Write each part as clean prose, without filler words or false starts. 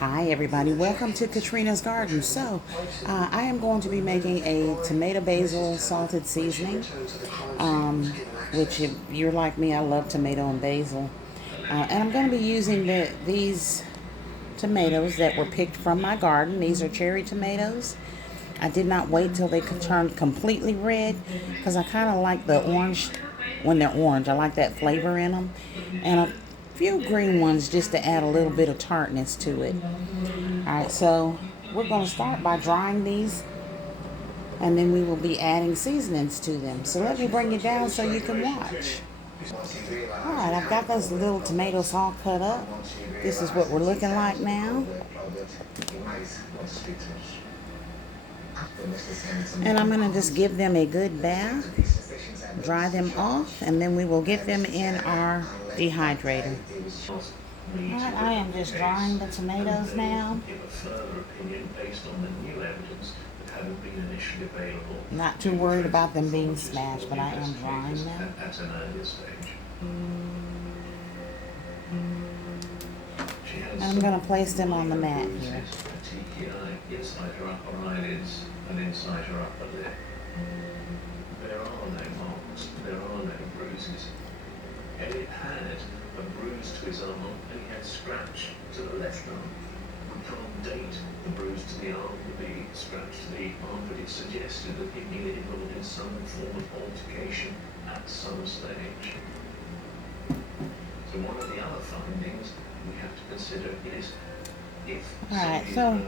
Hi everybody, welcome to Katrina's Garden. So, I am going to be making a tomato basil salted seasoning, which if you're like me, I love tomato and basil. And I'm going to be using these tomatoes that were picked from my garden. These are cherry tomatoes. I did not wait till they could turn completely red because I kind of like the orange when they're orange. I like that flavor in them. And a few green ones just to add a little bit of tartness to it. Alright, so we're going to start by drying these and then we will be adding seasonings to them. So let me bring it down so you can watch. Alright, I've got those little tomatoes all cut up. This is what we're looking like now. And I'm going to just give them a good bath, dry them off, and then we will get them in our dehydrator. Alright, I am just drying the tomatoes now. Not too worried about them being smashed, but I am drying them. And I'm going to place them on the mat here. Inside her upper eyelids and inside her upper lip. There are no marks, there are no bruises. Elliot had a bruise to his arm and he had scratch to the left arm. We can't date the bruise to the arm with the scratch to the arm, but it suggested that he'd been involved in some form of altercation at some stage. So one of the other findings we have to consider is Alright, so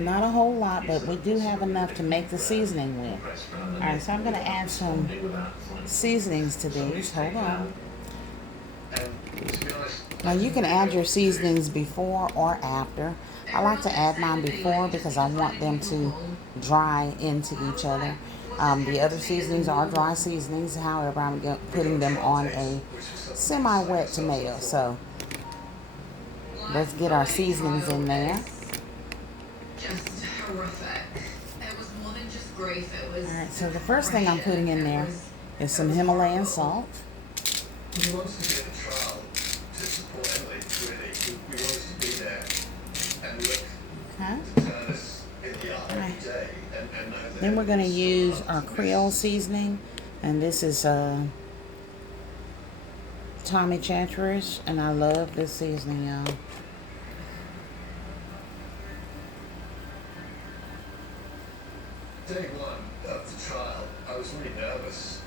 not a whole lot, but we do have enough to make the seasoning with. Alright, so I'm going to add some seasonings to these. Hold on. Now you can add your seasonings before or after. I like to add mine before because I want them to dry into each other. The other seasonings are dry seasonings, however I'm putting them on a semi-wet tomato. So let's get our seasonings in there. Just horrific. It was more than just grief. It was. Alright, so the first thing I'm putting in there is some Himalayan salt. He wants to get a trial to support Emily, really. We want us to be there and look to turn us in the eye every day and know that. Then we're going to use our Creole seasoning, and this is Tommy Chatrish, and I love this seasoning, y'all. Day one of the trial, I was really nervous.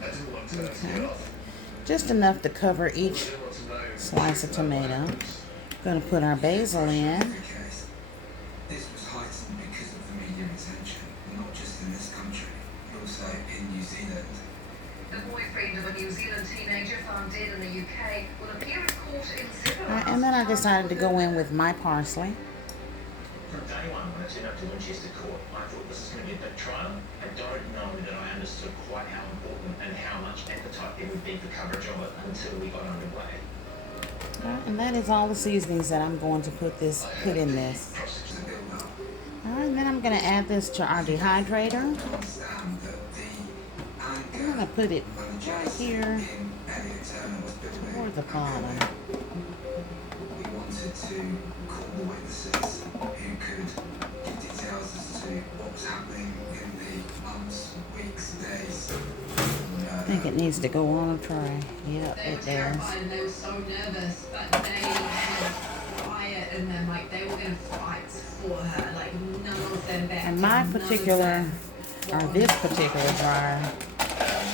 I didn't want to get off. Just enough to cover each slice of tomato. Going to put our basil in. This was heightened because of the media attention, not just in this country, but also in New Zealand. The boyfriend of a New Zealand teenager found dead in the UK will appear in court in 7 months. And then I decided to go in with my parsley. From day one, when I turned up to Winchester Court, I thought this is going to be a big trial. I don't know that I understood quite how important and how much appetite there would be for coverage of it until we got underway. And that is all the seasonings that I'm going to put in this. Alright, and then I'm going to add this to our dehydrator. I'm going to put it right here toward the bottom. We wanted to call the witnesses who could give details as to what was happening in the months, weeks, days. I think it needs to go on a tray. Yep, They were it does. terrified and they were so nervous, but they had fire in them, like they were going to fight for her, like none of them backed And my down, none of particular, them or this particular dryer,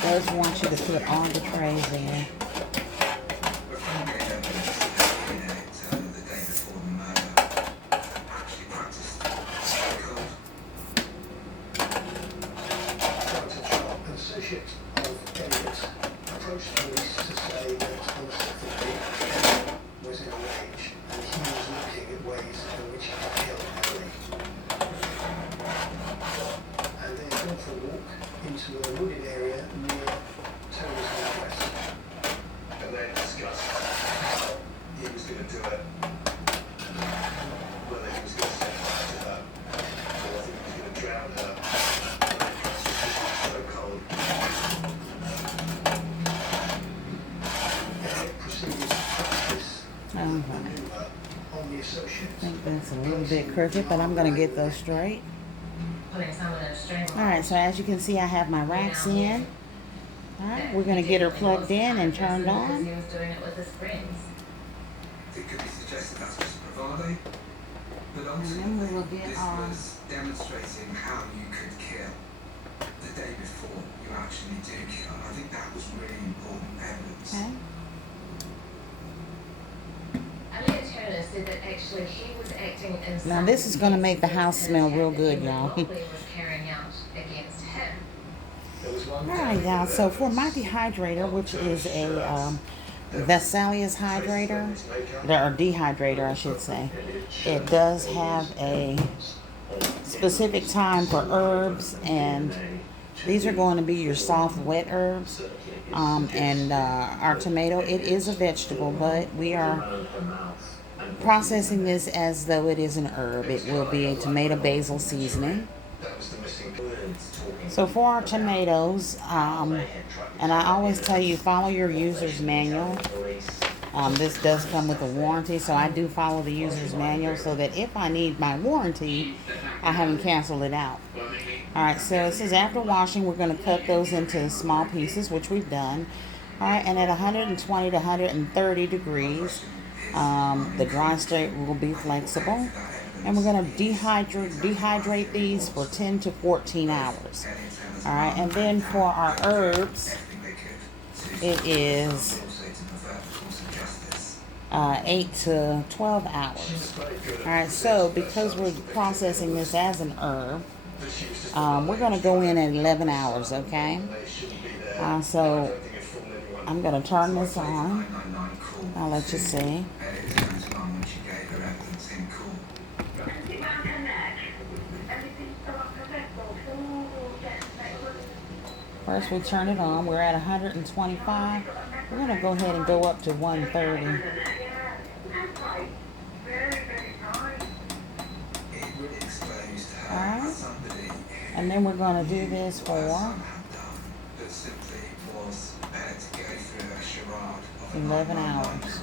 does want you to put all the trays in. Approached police to say that unfortunately was in a rage and he was looking at ways in which he could kill Emily. And they had gone for a walk into a wooded area near Tony's Northwest. And they discussed how he was going to do it, whether he was going to set fire to her, or whether he was going to drown her. So cold. Proceeded to practice maneuver on the I think that's a little bit crooked, but I'm going to get those straight. Alright, so as you can see, I have my racks in. Alright, we're going to get her plugged in and turned on. It could be suggested that's just bravado, but ultimately we will get this our- was demonstrating how you could kill the day before you actually do kill. And I think that was really important evidence. Okay. Turner said that actually he was acting in Now this is going to make the house smell real good, y'all. was carrying out against him. Alright, y'all. So for my dehydrator, which is a Vesalius hydrator, or dehydrator, I should say, it does have a specific time for herbs, and these are going to be your soft, wet herbs. And our tomato, it is a vegetable, but we are processing this as though it is an herb. It will be a tomato basil seasoning. So for our tomatoes, and I always tell you, follow your user's manual. This does come with a warranty, so I do follow the user's manual so that if I need my warranty, I haven't canceled it out. Alright, so it says after washing, we're going to cut those into small pieces, which we've done. Alright, and at 120 to 130 degrees, the dry state will be flexible. And we're going to dehydrate these for 10 to 14 hours. Alright, and then for our herbs, it is 8 to 12 hours. Alright, so because we're processing this as an herb, we're going to go in at 11 hours, okay? So I'm going to turn this on. I'll let you see. First we turn it on. We're at 125. We're going to go ahead and go up to 130. Alright. And then we're going to do this for 11 hours.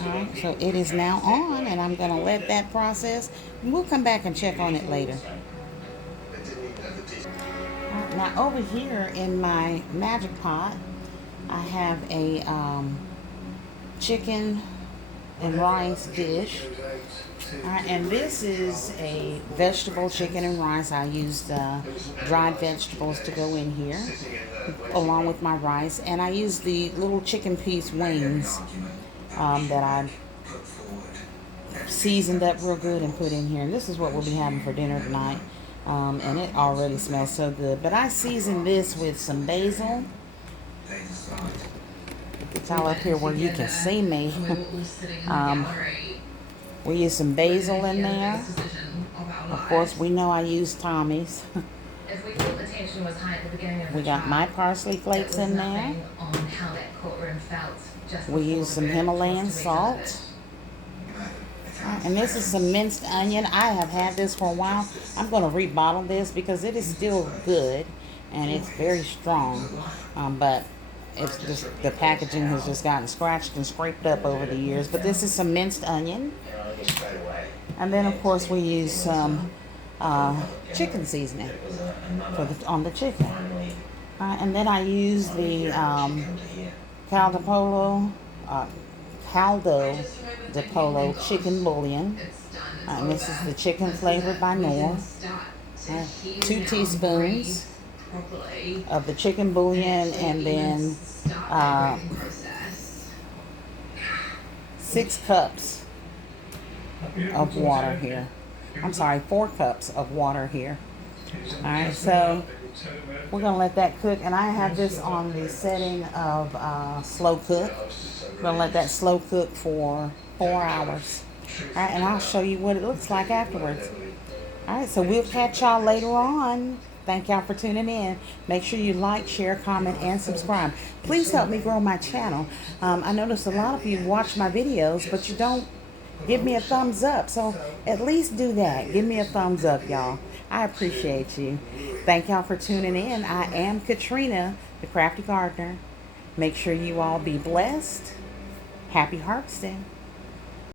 Alright, so it is now on, and I'm going to let that process, and we'll come back and check on it later. Now over here in my magic pot, I have a chicken and rice dish. Alright, and this is a vegetable chicken and rice. I used dried vegetables to go in here along with my rice, and I used the little chicken piece wings that I seasoned up real good and put in here. And this is what we'll be having for dinner tonight, and it already smells so good. But I seasoned this with some basil. It's all up here where you can see me. We use some basil in there. Of course, we know I use Tommy's. We got my parsley flakes in there. We use some Himalayan salt. And this is some minced onion. I have had this for a while. I'm going to rebottle this because it is still good and it's very strong. But it's just the packaging has just gotten scratched and scraped up over the years. But this is some minced onion. And then of course we use some chicken seasoning on the chicken. And then I use the caldo de polo chicken bouillon. And this is the chicken flavored by Noor. 2 teaspoons of the chicken bouillon, and then 6 cups of water here. I'm sorry, 4 cups of water here. Alright, so we're going to let that cook, and I have this on the setting of slow cook. We're going to let that slow cook for 4 hours. Alright, and I'll show you what it looks like afterwards. Alright, so we'll catch y'all later on. Thank y'all for tuning in. Make sure you like, share, comment, and subscribe. Please help me grow my channel. I notice a lot of you watch my videos, but you don't give me a thumbs up. So at least do that. Give me a thumbs up, y'all. I appreciate you. Thank y'all for tuning in. I am Katrina, the Crafty Gardener. Make sure you all be blessed. Happy harvesting.